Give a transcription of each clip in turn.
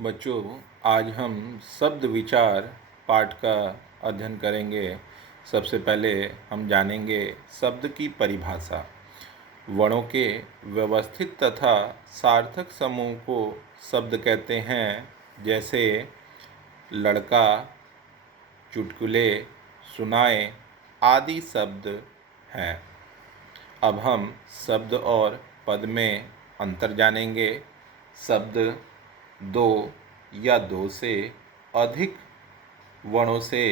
बच्चों, आज हम शब्द विचार पाठ का अध्ययन करेंगे। सबसे पहले हम जानेंगे शब्द की परिभाषा। वर्णों के व्यवस्थित तथा सार्थक समूह को शब्द कहते हैं, जैसे लड़का, चुटकुले, सुनाए आदि शब्द हैं। अब हम शब्द और पद में अंतर जानेंगे। शब्द दो या दो से अधिक वर्णों से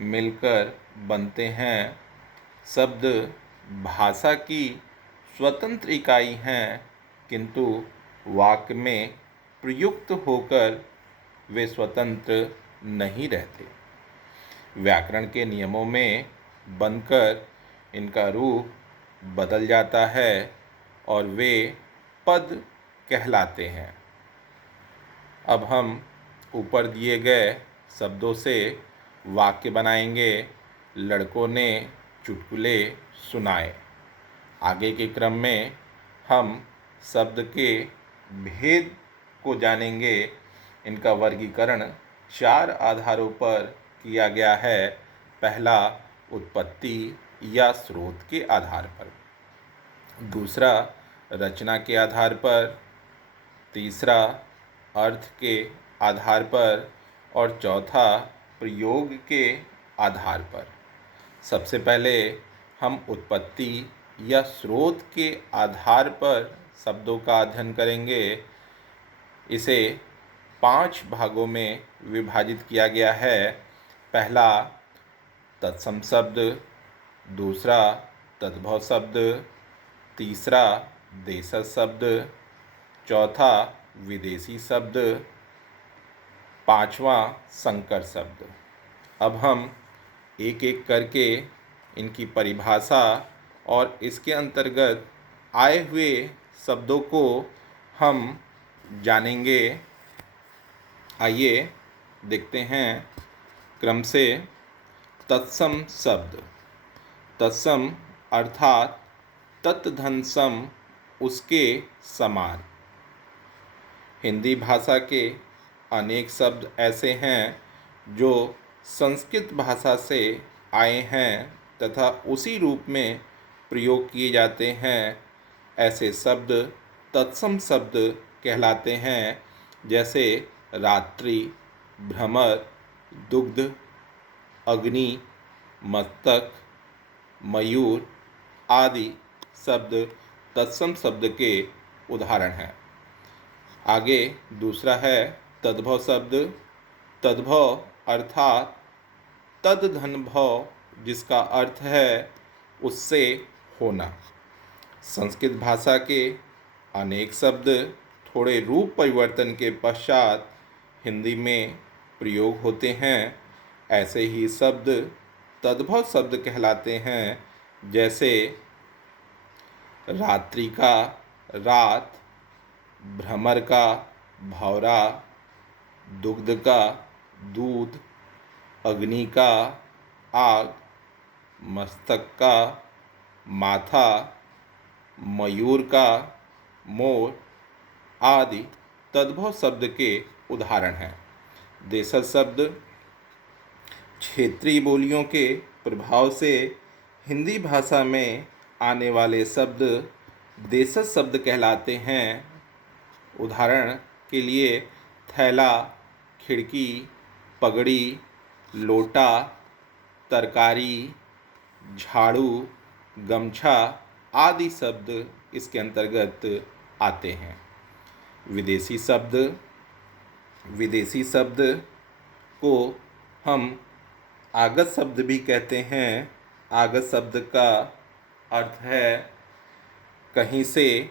मिलकर बनते हैं। शब्द भाषा की स्वतंत्र इकाई हैं, किंतु वाक्य में प्रयुक्त होकर वे स्वतंत्र नहीं रहते। व्याकरण के नियमों में बनकर इनका रूप बदल जाता है और वे पद कहलाते हैं। अब हम ऊपर दिए गए शब्दों से वाक्य बनाएंगे। लड़कों ने चुटकुले सुनाए। आगे के क्रम में हम शब्द के भेद को जानेंगे। इनका वर्गीकरण 4 आधारों पर किया गया है। पहला, उत्पत्ति या स्रोत के आधार पर। दूसरा, रचना के आधार पर। तीसरा, अर्थ के आधार पर। और चौथा, प्रयोग के आधार पर। सबसे पहले हम उत्पत्ति या स्रोत के आधार पर शब्दों का अध्ययन करेंगे। इसे 5 भागों में विभाजित किया गया है। पहला, तत्सम शब्द। दूसरा, तद्भव शब्द। तीसरा, देशज शब्द। चौथा, विदेशी शब्द। पांचवा, संकर शब्द। अब हम एक एक करके इनकी परिभाषा और इसके अंतर्गत आए हुए शब्दों को हम जानेंगे। आइए देखते हैं क्रम से। तत्सम शब्द। तत्सम अर्थात तत्धन सम, उसके समान। हिंदी भाषा के अनेक शब्द ऐसे हैं जो संस्कृत भाषा से आए हैं तथा उसी रूप में प्रयोग किए जाते हैं। ऐसे शब्द तत्सम शब्द कहलाते हैं, जैसे रात्रि, भ्रमर, दुग्ध, अग्नि, मस्तक, मयूर आदि शब्द तत्सम शब्द के उदाहरण हैं। आगे दूसरा है तद्भव शब्द। तद्भव अर्थात तद्धन भव, जिसका अर्थ है उससे होना। संस्कृत भाषा के अनेक शब्द थोड़े रूप परिवर्तन के पश्चात हिंदी में प्रयोग होते हैं। ऐसे ही शब्द तद्भव शब्द कहलाते हैं, जैसे रात्रि का रात, भ्रमर का भौरा, दुग्ध का दूध, अग्नि का आग, मस्तक का माथा, मयूर का मोर आदि तद्भव शब्द के उदाहरण हैं। देशज शब्द। क्षेत्रीय बोलियों के प्रभाव से हिंदी भाषा में आने वाले शब्द देशज शब्द कहलाते हैं। उदाहरण के लिए थैला, खिड़की, पगड़ी, लोटा, तरकारी, झाड़ू, गमछा आदि शब्द इसके अंतर्गत आते हैं। विदेशी शब्द। विदेशी शब्द को हम आगत शब्द भी कहते हैं। आगत शब्द का अर्थ है कहीं से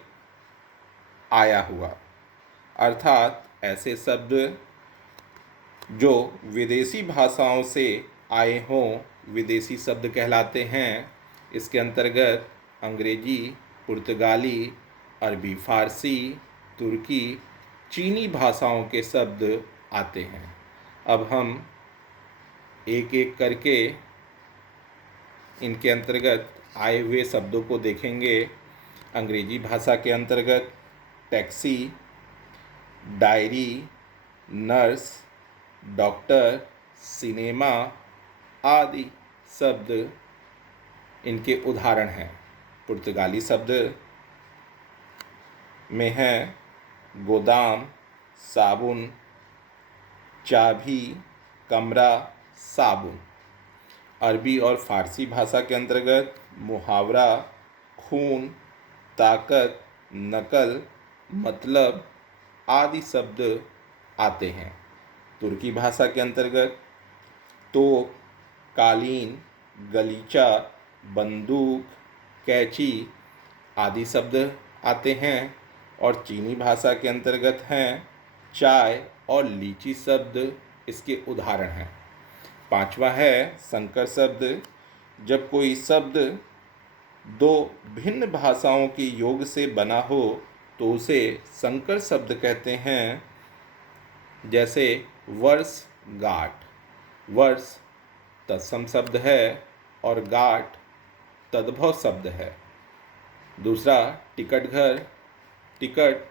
आया हुआ, अर्थात ऐसे शब्द जो विदेशी भाषाओं से आए हों, विदेशी शब्द कहलाते हैं। इसके अंतर्गत अंग्रेजी, पुर्तगाली, अरबी, फारसी, तुर्की, चीनी भाषाओं के शब्द आते हैं। अब हम एक एक करके इनके अंतर्गत आए हुए शब्दों को देखेंगे। अंग्रेजी भाषा के अंतर्गत taxi, diary, nurse, doctor, cinema आदि शब्द इनके उदाहरण हैं। पुर्तगाली शब्द में है गोदाम, साबुन, चाबी, कमरा, साबुन। अरबी और फारसी भाषा के अंतर्गत मुहावरा, खून, ताकत, नकल, मतलब आदि शब्द आते हैं। तुर्की भाषा के अंतर्गत तोप, कालीन, गलीचा, बंदूक, कैंची आदि शब्द आते हैं। और चीनी भाषा के अंतर्गत हैं चाय और लीची शब्द इसके उदाहरण हैं। पांचवा है संकर शब्द। जब कोई शब्द दो भिन्न भाषाओं के योग से बना हो तो उसे संकर शब्द कहते हैं। जैसे वर्ष गाठ, वर्ष तत्सम शब्द है और गाठ तद्भव शब्द है। दूसरा टिकट घर, टिकट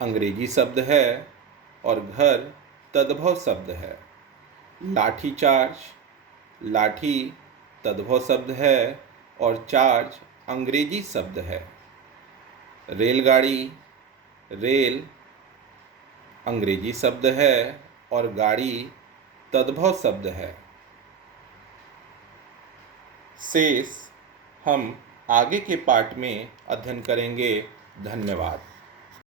अंग्रेजी शब्द है और घर तद्भव शब्द है। लाठी चार्ज, लाठी तद्भव शब्द है और चार्ज अंग्रेजी शब्द है। रेलगाड़ी, रेल अंग्रेजी शब्द है और गाड़ी तद्भव शब्द है। शेष हम आगे के पाठ में अध्ययन करेंगे। धन्यवाद।